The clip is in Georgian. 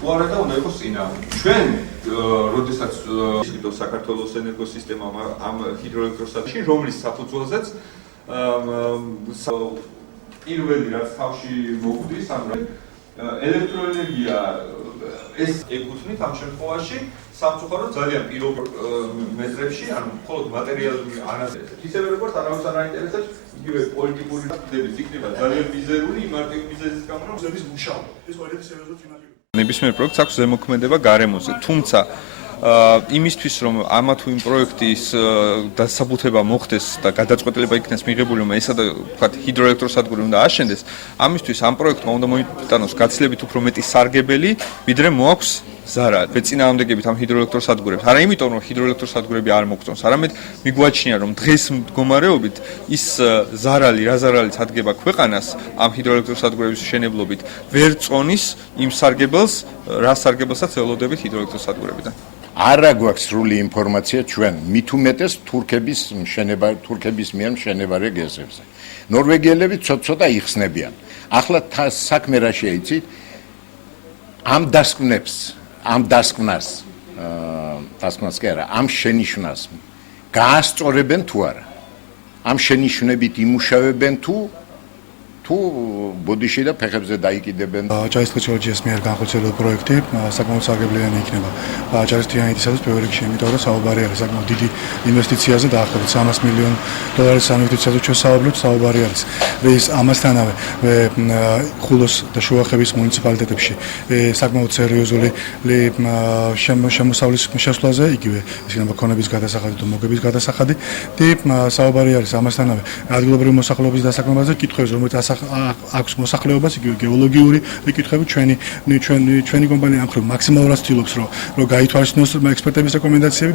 უარა და უნდა იყოს წინა. ჩვენ როდესაც ისკიდო საქართველოს ენერგოსისტემა ამ ჰიდროელექტროსტატიაში, რომლის საფუძველზეც პირველი რაც თავში მოგვდის, ანუ ელექტროენერგია ეს ეკუთვნით ამ შემთხვევაში სამწუხაროდ ძალიან პირობ მეზრებში, ანუ მხოლოდ მატერიალური ანაზრით. ისევე როგორც არავის არ აინტერესებს იგივე პოლიტიკური დაბადების იქნება ძალიან მიზერული იმ მარტივ მიზეზის გამო, რომ ზების მუშაობა. ეს ყველაფერი სერიოზულად იმალია. ნებისმიერ პროექტს აქვს ზემოქმედება გარემოზე, თუმცა იმისთვის რომ ამა თუ იმ პროექტის დასაბუთება მოხდეს და გადაწყვეტილება იქნეს მიღებული, რომ ესა და ვთქვათ ჰიდროელექტროსადგური უნდა აშენდეს, ამისთვის ამ პროექტმა უნდა მოიტანოს გაცილებით უფრო მეტი სარგებელი, ვიდრე მოაქვს ზარა. მეწინააღმდეგებით ამ ჰიდროელექტროსადგურებს, არა იმიტომ რომ ჰიდროელექტროსადგურები არ მოგწონს, არამედ მიგვაჩნია რომ დღეს მდგომარეობით ის ზარალი, რა ზარალიც ადგება ქვეყანას ამ ჰიდროელექტროსადგურების მშენებლობით, ვერ წონის იმ სარგებელს, რა სარგებელსაც ელოდებით ჰიდროელექტროსადგურებიდან. არა გვაქვს სრული ინფორმაცია ჩვენ მით უმეტეს თურქების მიერ მშენებარე გეზებზე. ნორვეგიელები ცოტა იხსნებიან. ახლა საქმე რა შეიცით? ამ დასკვნას კი არა, ამ შენიშვნას გაასწორებენ თუ არა? ამ შენიშვნებით იმუშავებენ თუ ბოდიში და ფეხებზე დაიკიდებენ. ჯარის ტექნოლოგიას მიერ განხორციელებული პროექტი საკმაოდ სარგებლიანი იქნება. ჯარის თიანეთისათვის პირველ რიგში, იმიტომ რომ საუბარი არის საკმაოდ დიდი ინვესტიციაზე, დაახლოებით $300 მილიონ ინვესტიციაზე ჩვენ საუბარი არის. ეს ამასთანავე ხულოს და შუახევის მუნიციპალიტეტებში საკმაოდ სერიოზული შემოსავლის შესვლაზე, იგივე იქნება ქონების გადასახადი თუ მოგების გადასახადი და საუბარი არის ამასთანავე ადგილობრივი მოსახლეობის დასაქმებაზე, კითხვებს, რომელიც აქვს მოსახლეობას, იგივე გეოლოგიური კითხვები, ჩვენი კომპანია ამ მხრივ მაქსიმალურად ცდილობს, რომ გაითვალისწინოს ექსპერტების რეკომენდაციები.